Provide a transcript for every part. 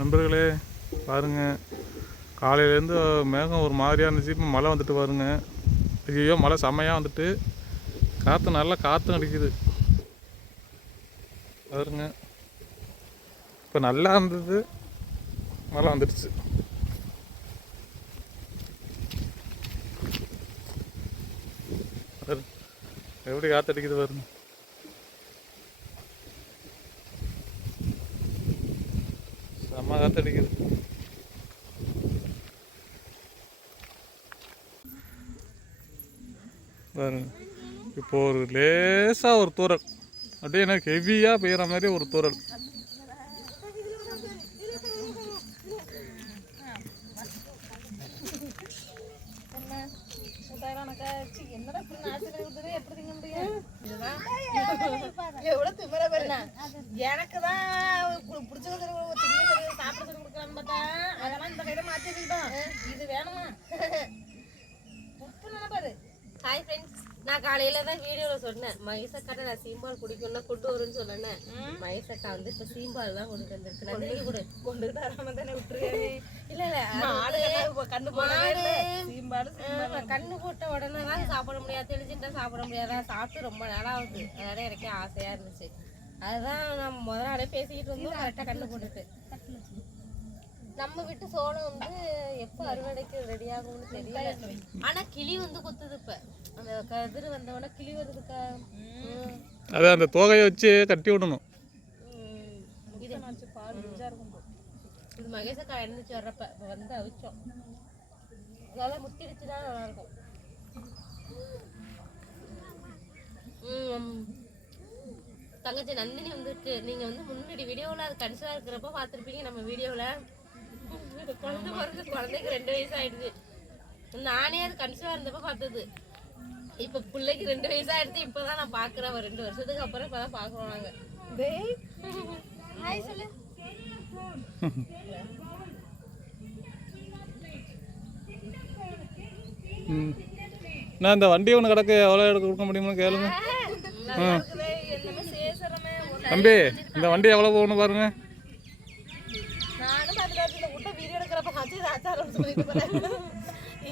நண்பர்களே பாருங்க. காலையிலேருந்து மேகம் ஒரு மாதிரியாக இருந்துச்சு. இப்போ மழை வந்துட்டு பாருங்க. ஐயோ மழை செம்மையாக வந்துட்டு. காற்று நல்லா காற்றும் அடிக்குது. பாருங்க. இப்போ நல்லா இருந்தது. மழை வந்துடுச்சு. எப்படி காற்று அடிக்குது பாருங்க. செம்ம காற்று பாருங்க. இப்போ ஒரு லேசாக ஒரு தூரல் அப்படியே எனக்கு ஹெவியாக பெய்கிற மாதிரி ஒரு தூரல் எவ்வளவு திமிரா பாரு. சாப்பிட சொல்லி கொடுக்கலான்னு பார்த்தா, அதெல்லாம் இந்த கையில மாத்தி வச்சுக்கிட்டோம். இது வேணுமா? உப்பு நினைப்பாரு. ஹாய் ஃப்ரெண்ட்ஸ் நான் காலையில தான் வீடியோல சொன்னேன். மகேசக்காட்ட நான் சீம்பால் குடிக்கணும்னா கொண்டு வரும்னு சொன்னேன். மகேசக்கா வந்து இப்ப சீம்பால் தான் கொண்டு வந்திருக்கு. கொடு. தானே விட்டுருவியா நீ? இல்ல இல்ல கண்ணு. ஆமா, கண்ணு போட்ட உடனே தான் சாப்பிட முடியாது. தெளிச்சுட்டா சாப்பிட முடியாதா. சாப்பிட்டு ரொம்ப நாள் ஆகுது. அதனால எனக்கே ஆசையா இருந்துச்சு. அதுதான் நம்ம முத நாளே பேசிக்கிட்டு இருந்தோம். கரெக்டாக கண்ணு போட்டுட்டு. நம்ம வீட்டு சோளம் வந்து எப்போ அறுவடைக்கு ரெடி ஆகும்னு தெரியல. ஆனா கிளி வந்து கொத்துது இப்ப. அந்த கதிர் வந்தவொடனே கிளி வருதுக்கா. அதை அந்த தோகையை வச்சு கட்டி விடணும். இது இது மகேசக்கா எழுந்துச்சு வர்றப்ப இப்ப வந்து அவிச்சோம். நல்லா முத்திடுச்சுன்னா நல்லா இருக்கும். தங்கச்சி நந்தினி வந்துட்டு நீங்க வந்து முன்னாடி வீடியோவில் அது கன்சிடா இருக்கிறப்ப பார்த்துருப்பீங்க. நம்ம வீடியோவில் குழந்தை பிறந்து குழந்தைக்கு ரெண்டு வயசு ஆயிடுச்சு நானே அது கன்சிடா இருந்தப்ப பார்த்தது. இப்ப பிள்ளைக்கு ரெண்டு வயசு ஆயிடுச்சு இப்பதான் நான் பாக்குறேன் ரெண்டு வருஷத்துக்கு அப்புறம் இப்பதான் பாக்குறோம் நாங்க. நான் இந்த வண்டி ஒன்று கிடக்கு எவ்வளோ எடுக்க கொடுக்க முடியுமான்னு கேளுங்க. தம்பி இந்த வண்டி எவ்வளோ போகணும் பாருங்க நானும் பார்த்துட்டு வச்சு, இந்த உட்டை வீடியோ ஆச்சாரம்னு சொல்லிட்டு போறேன்.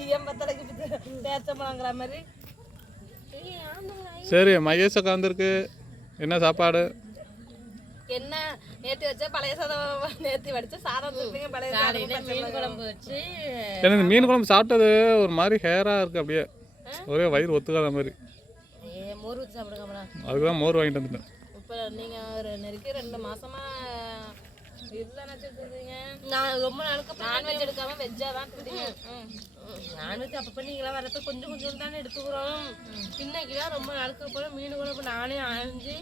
ஈயம்பத்தலைக்கு பிச்சு பேச்சம்பழங்கிற மாதிரி சரி மகேஷ் அக்கா வந்திருக்கு. என்ன சாப்பாடு? என்ன நேத்து வச்ச பழைய சாதம் நேத்து வடிச்ச சாதம் வச்சிருப்பீங்க பழைய சாதம் மீன் குழம்பு வச்சு எனக்கு மீன் குழம்பு சாப்பிட்டது ஒரு மாதிரி ஹேராக இருக்குது அப்படியே. ஒரே வயிறு ஒத்துக்காத மாதிரி. ஏ, மோர் ஊற்றி சாப்பிடுங்க அதுக்கு தான் மோர் வாங்கிட்டு வந்துட்டேன். இப்ப நீங்க ஒரு நெருக்கி ரெண்டு மாசமா நான் ரொம்ப நாளுக்கு நான்வெஜ் எடுக்காம வெஜ்ஜா தான் நான்வெஜ் அப்பப்போ நீங்களாம் வரப்ப கொஞ்சம் கொஞ்சம் தானே எடுத்துக்கிறோம். இன்னைக்கு தான் ரொம்ப நாளுக்கு அப்புறம் மீன் குழம்பு நானே ஆஞ்சு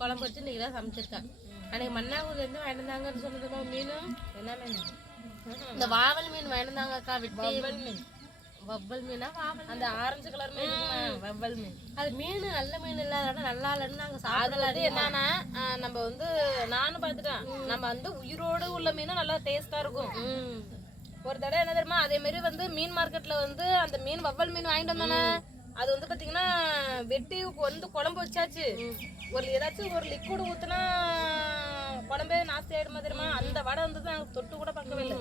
குழம்பு வச்சு இன்னைக்கு தான் சமைச்சிருக்கேன். அன்னைக்கு மன்னாவூர்லேருந்து வாங்கிட்டு வந்தாங்கன்னு சொன்னதுமா மீன்? என்ன மீன்? இந்த வாவல் மீன் அக்கா வெட்டி. மீன். வவ்வல் மீனா? வாவல் அந்த ஆரஞ்சு கலர் மீன் வெவ்வல் மீன். அது மீன் நல்ல மீன் இல்லாத நல்லா இல்லைன்னு நாங்கள் வந்து என்னன்னா நம்ம வந்து நானும் பார்த்துட்டேன். நம்ம வந்து உயிரோடு உள்ள மீனும் நல்லா டேஸ்டா இருக்கும். ம். ஒரு தடவை என்ன தெரியுமா அதே மாதிரி வந்து மீன் மார்க்கெட்ல வந்து அந்த மீன் வவ்வல் மீன் வாங்கிட்டு வந்தானே அது வந்து பாத்தீங்கன்னா வெட்டி வந்து குழம்பு வச்சாச்சு. ஒரு ஏதாச்சும் ஒரு லிக்விட் ஊத்துனா குழம்பே நாஸ்தி ஆயிடுமா தெரியுமா? அந்த வடை வந்து நாங்க தொட்டு கூட பார்க்கவே இல்லை.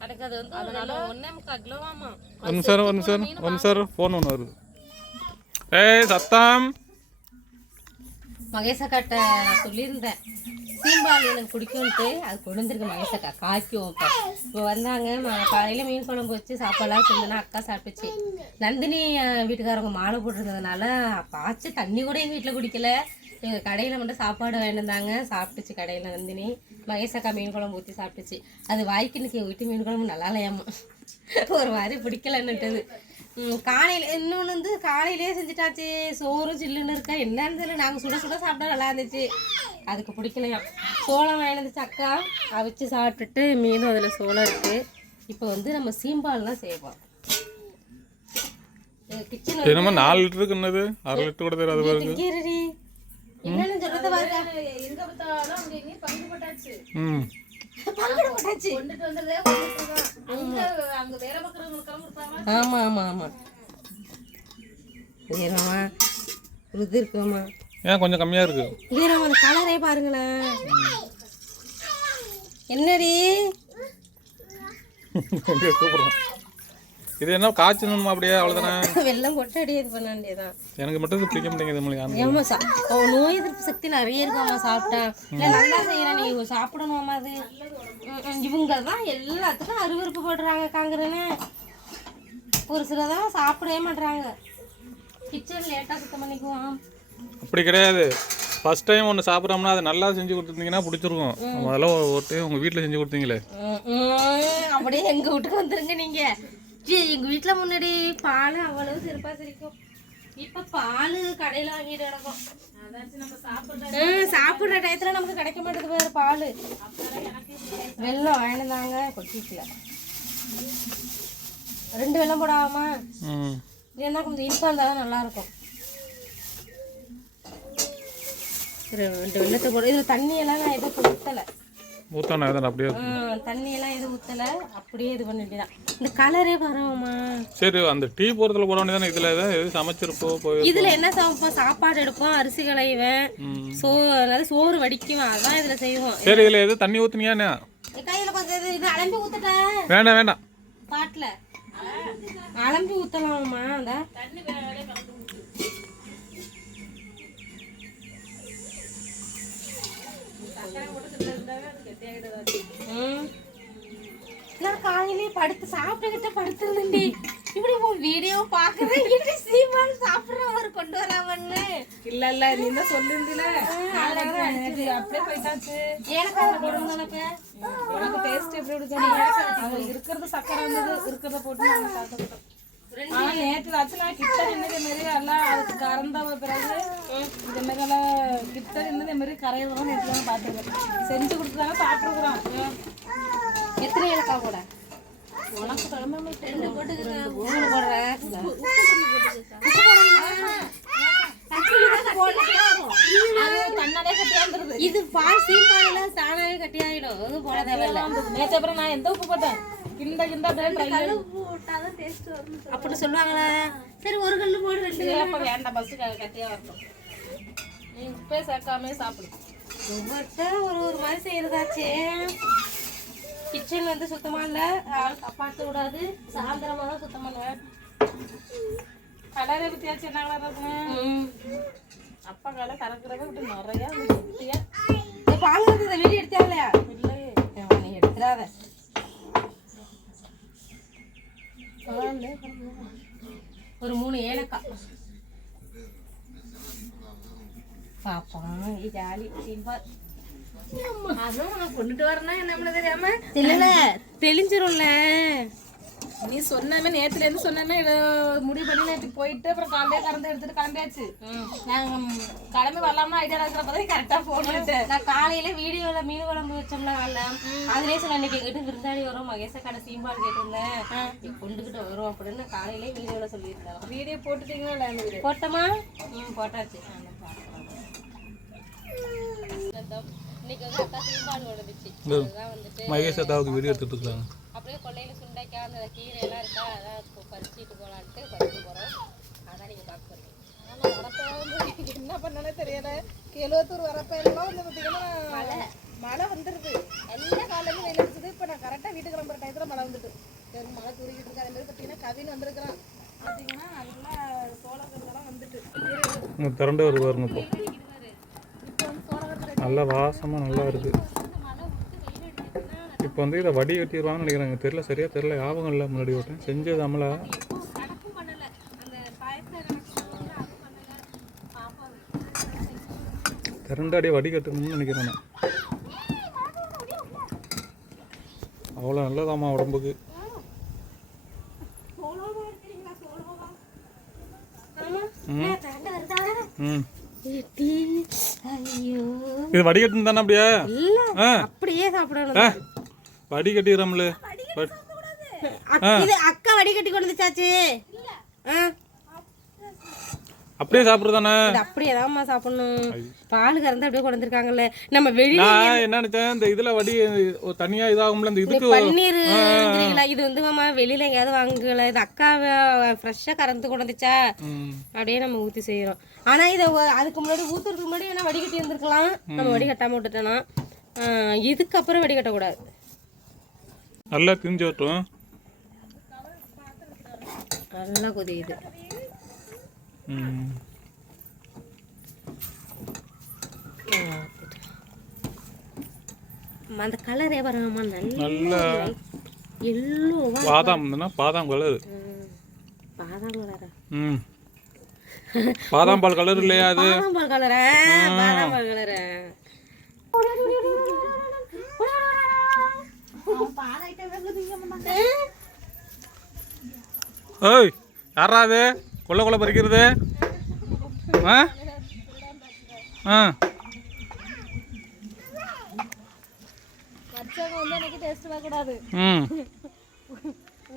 எனக்கு அது வந்து அதனால ஒன்னே முக்கால் கிலோவாமா ஒரு நிமிஷம் ஒரு நிமிஷம் ஒரு நிமிஷம் ஃபோன் ஒன்று வருது. ஏய் சத்தம். மகேசக்காட்ட நான் சொல்லியிருந்தேன். சீம்பால் எனக்கு பிடிக்கும்ட்டு அது கொண்டு வந்திருக்கு மகேசக்கா காய்க்கும் இப்போ இப்போ வந்தாங்க காலையில் மீன் குழம்பு வச்சு சாப்பாடுலாம் செஞ்சேன்னா அக்கா சாப்பிட்டுச்சு. நந்தினி வீட்டுக்காரவங்க மாலை போட்டிருந்ததுனால பாய்ச்சி தண்ணி கூட எங்கள் வீட்டில் குடிக்கல. எங்கள் கடையில் மட்டும் சாப்பாடு வாங்கிட்டு சாப்பிட்டுச்சு கடையில் நந்தினி. மகேசக்கா மீன் குழம்பு ஊற்றி சாப்பிட்டுச்சு. அது வாய்க்கு இன்னைக்கு எங்கள் வீட்டு மீன் குழம்பு நல்லா இல்லையாமா ஒரு மாதிரி பிடிக்கலன்னுட்டது. காலையில் இன்னொன்று வந்து காலையிலே செஞ்சுட்டாச்சு. சோறு சில்லுன்னு இருக்கா? என்னன்னு தெரியல. நாங்கள் சுட சுட சாப்பிட்டா நல்லா இருந்துச்சு. அதுக்கு பிடிக்கலையாம் சோளம் வந்துச்சு அக்கா அவிச்சு சாப்பிட்டுட்டு மீனும் அதில் சோளம் இருக்குது இப்போ வந்து நம்ம சீம்பால்லாம் செய்வோம். கிச்சன் என்னமோ நாலு லிட்டருக்கு என்னது? அரை லிட்டர் கூட தெரியாது பாருங்க. கீரடி என்னன்னு சொல்றத பாருங்க. எங்க பார்த்தாலும் அங்க எங்கேயும் பங்கு போட்டாச்சு. கொடுத்தாங்க ஆமா. ஆமா ஆமா வீரமா இது இருக்குமா? ஏன் கொஞ்சம் கம்மியாக இருக்குது வீரமா அந்த கலரே பாருங்களேன். என்னடி? இங்கே கூப்பிட்றோம் இது என்ன காய்ச்சணுமா அப்படியே அவ்வளோதானே வெள்ளம் போட்டு அப்படியே இது பண்ண வேண்டியதான் எனக்கு மட்டும் இது பிடிக்க மாட்டேங்குது சா ஓ, நோய் எதிர்ப்பு சக்தி நிறைய இருக்காமா சாப்பிட்டா. இல்லை நல்லா செய்யறேன் நீ சாப்பிடணுமாமா அது. இவங்க தான் எல்லாத்துக்கும் அருவருப்பு போடுறாங்க காங்குறேன்னு ஒரு சிலர் தான் சாப்பிடவே மாட்றாங்க. கிச்சன் லேட்டாக சுத்தம் பண்ணிக்குவோம். அப்படி கிடையாது. ஃபர்ஸ்ட் டைம் ஒன்று சாப்பிட்றோம்னா அதை நல்லா செஞ்சு கொடுத்துருந்தீங்கன்னா பிடிச்சிருக்கும். முதல்ல ஒரு- டைம் உங்கள் வீட்டில் செஞ்சு கொடுத்தீங்களே. அப்படியே எங்க வீட்டுக்கு வந்துருங்க நீங்க. ஜி, எங்க வீட்டுல முன்னாடி பால் அவ்வளவு சிறப்பா சிரிக்கும். இப்ப பால் கடையில வாங்கிட்டு கிடக்கும். சாப்பிடுற டயத்துல நமக்கு கிடைக்க மாட்டேது வேற பால். வெள்ளம் வாங்கினாங்க கொட்டிக்கல. ரெண்டு வெள்ளம் போடாமா. என்ன கொஞ்சம் இனிப்பா இருந்தாலும் நல்லா இருக்கும் ரெண்டு வெள்ளத்தை போட. இதுல தண்ணி எல்லாம் நான் எதுவும் ஊத்தலை ஊத்தானே தான் அப்படியே தண்ணி எல்லாம் எதுவும் ஊத்தல. அப்படியே இது பண்ணிட்டுதான் இந்த கலரே வரவுமா சரி அந்த டீ போகிறதுல போட வேண்டியதானே இதில் எதாவது எது சமைச்சிருப்போ போய் இதுல என்ன சமைப்போம் சாப்பாடு எடுப்போம் அரிசி களைவேன். சோ அதாவது சோறு வடிக்குவேன் அதான் இதுல செய்வோம். சரி இதில் எது தண்ணி என் கையில கொஞ்சம் இது- இது அலம்பி ஊத்துட்டேன் வேண்டாம் வேண்டாம். பாட்டுல. அலம்பி ஊத்தலாமா அந்த. நான் காலையிலே படுத்து சாப்பிட்டுக்கிட்ட படுத்துருந்தேன்டி. இப்படி உன் வீடியோ பாக்குறேன் இப்படி சீமான் சாப்பிடுறவர் கொண்டு வராமன்னு. இல்ல இல்ல நீ தான் சொல்லிருந்தீல? அப்படியே போயிட்டாச்சு. எனக்கு அதை போடுங்க உனக்கு. உனக்கு. டேஸ்ட் எப்படி இருக்கு அது இருக்கிறது சக்கரை இருக்கிறத போட்டு நாங்க ஆனா நேற்று நான் கிட்ட நின்னது மாரி எல்லாம் அதுக்கு கறந்த பிறகு இந்த மாதிரி எல்லாம் கிட்ட நின்னது மாதிரி கரையிறதும் நேற்று தான் பார்த்துருக்கேன் செஞ்சு கொடுத்துதாங்க சாப்பிட்டுருக்குறோம். எத்தனை ஏலக்காய் கூட உனக்கு கிளம்ப ரெண்டு போட்டுக்கிறேன் போடுறேன். இருந்தது இது பால் சீம்பாலில தானாவே கட்டி ஆயிடும். எதுவும் போட தேவையில்ல. நேற்று அப்புறம் நான் எந்த உப்பு போட்டேன்? கிண்ட கிண்ட அப்படியே ட்ரை அப்படி சொல்லுவாங்களா. சரி ஒரு கல்லு போடு ரெண்டு வேண்டாம் பஸ் கட்டியா வரட்டும். நீ உப்பே சேர்க்காம சாப்பிடு. ஒவ்வொருத்தர் ஒரு ஒரு மாதிரி செய்யறதாச்சே. கிச்சன் வந்து சுத்தமா இல்ல. ஆள் காப்பாற்ற கூடாது. சாயந்தரமா தான் சுத்தம் பண்ணுவேன் கலரை பத்தியாச்சு என்ன கலர் இருக்கும். அப்பா கலை கறக்குறத விட்டு நிறைய குட்டியா வந்து இந்த வீடியோ எடுத்தாங்களா இல்லையே? நீ எடுத்துடாத. ஒரு மூணு ஏலக்காய். பாப்போம் இது ஜாலி அதுவும் கொண்டுட்டு வரேன்னா என்ன தெரியாம தெரியல தெளிஞ்சிரும்ல நீ சொன்னாமே நேத்துல இருந்து சொன்னாமே முடிவு பண்ணி நேற்று போயிட்டு அப்புறம் காலையிலே கறந்து எடுத்துட்டு கிளம்பியாச்சு நாங்க கிளம்பி வரலாமா ஐடியா இருக்கிறப்ப கரெக்டா போனிட்டு நான் காலையில வீடியோல மீன் குழம்பு வச்சோம்ல வரல அதுலயே சொன்ன இன்னைக்கு எங்கிட்ட விருந்தாடி வரும் மகேச கடை சீம்பால் கேட்டிருந்தேன் நீ கொண்டுகிட்டு வரும் அப்படின்னு காலையிலே வீடியோல சொல்லியிருந்தேன் வீடியோ போட்டுட்டீங்களா போட்டோமா ம் போட்டாச்சு இன்னைக்கு வந்து அக்கா சீம்பால் உடம்பிச்சு அதுதான் வந்துட்டு மகேஷ் அதாவது வீடியோ எடுத்துட்டு இருக்காங்க. அப்படியே கொள்ளையில சுண்டைக்காய் அந்த கீரை எல்லாம் இருக்கா அதான் பறிச்சுட்டு போலான்ட்டு பறிச்சு போறோம். அதான் நீங்க பார்க்க போறீங்க. ஆமா வரப்ப என்ன பண்ணனே தெரியல. கேளுவத்தூர் வரப்ப எல்லாம் வந்து பார்த்தீங்கன்னா மழை. வந்துருது. எல்லா காலையிலும் வெயில் அடிச்சது. இப்போ நான் கரெக்டாக வீட்டுக்கு கிளம்புற டயத்தில் மழை வந்துட்டு. மழை தூரிக்கிட்டு இருக்கு. அதே மாதிரி பார்த்தீங்கன்னா கவின் வந்திருக்கிறான். பார்த்தீங்கன்னா நல்லா சோளக்கருதெல்லாம் வந்துட்டு. இங்கே திரண்டு இப்போ நல்லா வாசமாக நல்லா இருக்குது இப்போ வந்து இதை வடி வெட்டிடுவாங்கன்னு நினைக்கிறாங்க தெரில தெரியல சரியா தெரியல. ஞாபகம் இல்லை முன்னாடி ஓட்டேன் செஞ்சது நம்மள கணக்கும் திரண்டு வடி கட்டணும்னு நினைக்கிறேன் அவ்வளோ நல்லதாம்மா உடம்புக்கு ஆமா ம் தாண்ட வருதா ம் ஏட்டி, ஐயோ இது வடிகட்டு தானே அப்படியே? அப்படியே சாப்பிடணும். ஆ. வடி கட்டிடுறோம்ல அக்- இது அக்கா வடிகட்டி கொண்டு வந்துச்சாச்சு அப்படியே சாப்பிட்றதானே இது அப்படியே தான்மா சாப்பிடணும். பால் கறந்து அப்படியே கொண்டு வந்திருக்காங்கல்ல. நம்ம வெளியில நான் என்ன நினைச்சேன் இந்த இதுல வடி தனியா இதாகும்ல இந்த இதுக்கு பன்னீர் இது வந்து மாமா வெளியில எங்கேயாவது வாங்கல இது அக்கா ஃப்ரெஷ்ஷாக கறந்து கொண்டு வந்துச்சா. அப்படியே நம்ம ஊற்றி செய்கிறோம் ஆனா இதை அதுக்கு முன்னாடி ஊத்துறதுக்கு முன்னாடி என்ன வடிகட்டி இருந்திருக்கலாம். நம்ம வடிகட்டாம விட்டுட்டோன்னா ஆ, இதுக்கப்புறம் வடிகட்டக்கூடாது. நல்லா திரிஞ்சு வரட்டும் நல்லா அம்மா, அந்த கலரே பாருங்கம்மா நல்ல எல்லோவா பாதாம் பாதாம் கலர் பாதாம் கலரா ம். பாதாம் பால் கலர் இல்லையா அது? பாதாம் பால் கலரா? பாதாம் பால் கலரா? ஏய் யாரா அது? கொல்ல கொல்ல பறிக்கிறது? ஆ? ஆ. வச்சவங்க வந்து எனக்கு டேஸ்ட் வரக்கூடாது. ம்.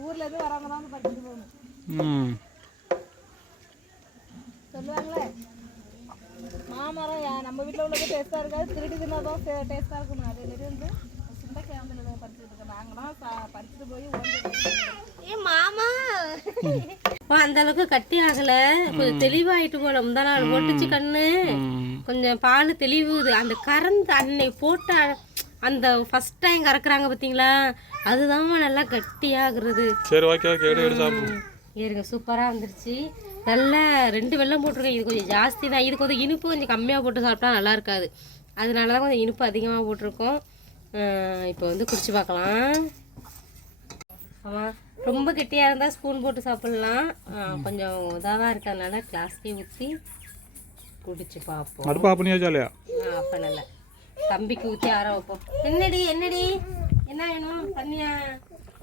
ஊர்ல இருந்து வரவங்க தான் வந்து பறிச்சுட்டு போகணும். ம் சொல்லுவாங்களே மாமரம் யா- நம்ம வீட்டில் உள்ளது டேஸ்ட்டாக இருக்காது. திருடி தின்னாதான் டேஸ்ட்டாக இருக்கணும் அதே மாதிரி வந்து சின்ன கிழமையில பறிச்சுட்டு இருக்கோம் நாங்களாம் பறிச்சுட்டு போய் ஏ மாமா. அந்த அளவுக்கு கட்டி ஆகல. கொஞ்சம் தெளிவாயிட்டு போல முந்தா நாள் போட்டுச்சு கண்ணு. கொஞ்சம் பால் தெளிவுது. அந்த கறந்து அன்னை போட்ட அந்த ஃபர்ஸ்ட் டைம் கறக்குறாங்க பார்த்தீங்களா அதுதான் நல்லா கட்டியாகிறது. சரி ஓகே ஓகே எடு எடு சாப்பிடு. இருங்க சூப்பராக வந்துருச்சு. நல்லா ரெண்டு வெல்லம் போட்டிருக்கேன். இது கொஞ்சம் ஜாஸ்தி தான். இது கொஞ்சம் இனிப்பு கொஞ்சம் கம்மியாக போட்டு சாப்பிட்டா நல்லா இருக்காது. அதனால தான் கொஞ்சம் இனிப்பு அதிகமாக போட்டிருக்கோம். இப்போ வந்து குடிச்சு பார்க்கலாம். ஆமாம் ரொம்ப கெட்டியாக இருந்தால் ஸ்பூன் போட்டு சாப்பிட்லாம். கொஞ்சம் இதாக தான் இருக்கிறதுனால கிளாஸ்லேயே ஊற்றி குடிச்சு பார்ப்போம். அடுப்பு ஆஃப் பண்ணியாச்சா இல்லையா? ஆ பண்ணல தம்பிக்கு ஊற்றி ஆற வைப்போம். என்னடி என்னடி? என்ன வேணும்? தண்ணியா?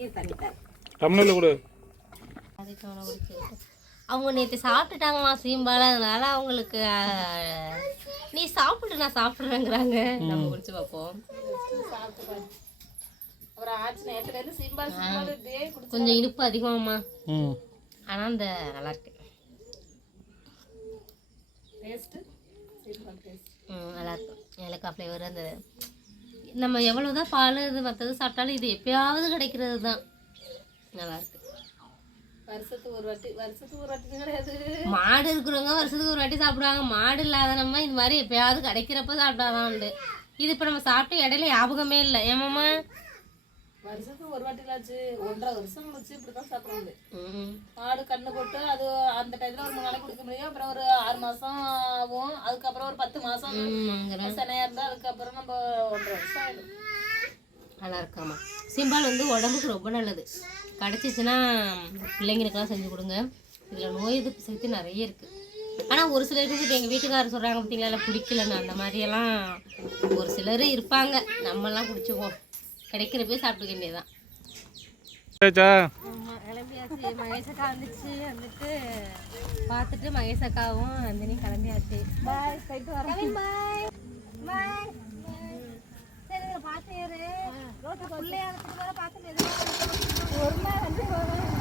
இது தண்ணி தரேன் டம்ளரில் கொடு. அதுக்கு அவனை. அவங்க நேற்று சாப்பிட்டுட்டாங்கம்மா சீம்பால அதனால அவங்களுக்கு நீ சாப்பிட்டு நான் சாப்பிட்றேங்கிறாங்க. நம்ம குடிச்சு பார்ப்போம். அப்புறம் ஆச்சு நேற்றுலேருந்து சிம்பால் சிம்பால் இப்படியே குடிச்சு கொஞ்சம் இனிப்பு அதிகமாம்மா. ம். ஆனால் அந்த நல்லா இருக்கு. டேஸ்ட்டு சிம்பால் டேஸ்ட் ம் நல்லா இருக்கும் ஏலக்காய் ஃப்ளேவர் அந்த நம்ம எவ்வளோதான் பால் இது மற்றது சாப்பிட்டாலும் இது எப்பயாவது கிடைக்கிறது தான் நல்லா இருக்கு. வருஷத்துக்கு ஒரு வாட்டி வருஷத்துக்கு ஒரு வாட்டி கிடையாது. மாடு இருக்கிறவங்க வருஷத்துக்கு ஒரு வாட்டி சாப்பிடுவாங்க. மாடு இல்லாத நம்ம இது மாதிரி எப்பயாவது கிடைக்கிறப்ப சாப்பிட்டாதான் உண்டு இது இப்போ நம்ம சாப்பிட்டு இடையில ஞாபகமே இல்லை. ஏமாம்மா வருஷத்துக்கு ஒரு வாட்டிலாச்சு ஒன்றரை வருஷம் கழிச்சு இப்படி தான் சாப்பிட ம் மாடு கண்ணு போட்டு அது அந்த டயத்தில் ஒரு மூணு நாளைக்கு கொடுக்க முடியும். அப்புறம் ஒரு ஆறு மாதம் ஆகும். அதுக்கப்புறம் ஒரு பத்து மாதம் ம் சென்னையாக இருந்தால் அதுக்கப்புறம் நம்ம ஒன்றரை வருஷம் ஆகிடும் நல்லா இருக்காமா சிம்பால் வந்து உடம்புக்கு ரொம்ப நல்லது. கிடச்சிச்சின்னா பிள்ளைங்களுக்கெல்லாம் செஞ்சு கொடுங்க. இதில் நோய் எதிர்ப்பு சக்தி நிறைய இருக்குது ஆனால் ஒரு சிலருக்கு இப்போ எங்கள் வீட்டுக்காரர் சொல்கிறாங்க பார்த்தீங்களா இல்லை பிடிக்கலன்னு அந்த மாதிரியெல்லாம் ஒரு சிலர் இருப்பாங்க. நம்மலாம் குடிச்சுக்குவோம். கிடைக்கிறப்பே சாப்பிட்டுக்க வேண்டியதான் கிளம்பியாச்சு. மகேஷ் அக்கா வந்துச்சு. வந்துட்டு பார்த்துட்டு மகேஷ் அக்காவும் நந்தினி கிளம்பியாச்சு. பாய் போயிட்டு வரேன். பாய் பாய் சரி பார்த்து ஏறு. ரோட்டில் பிள்ளையா இருக்கிறது 我的妈呀这个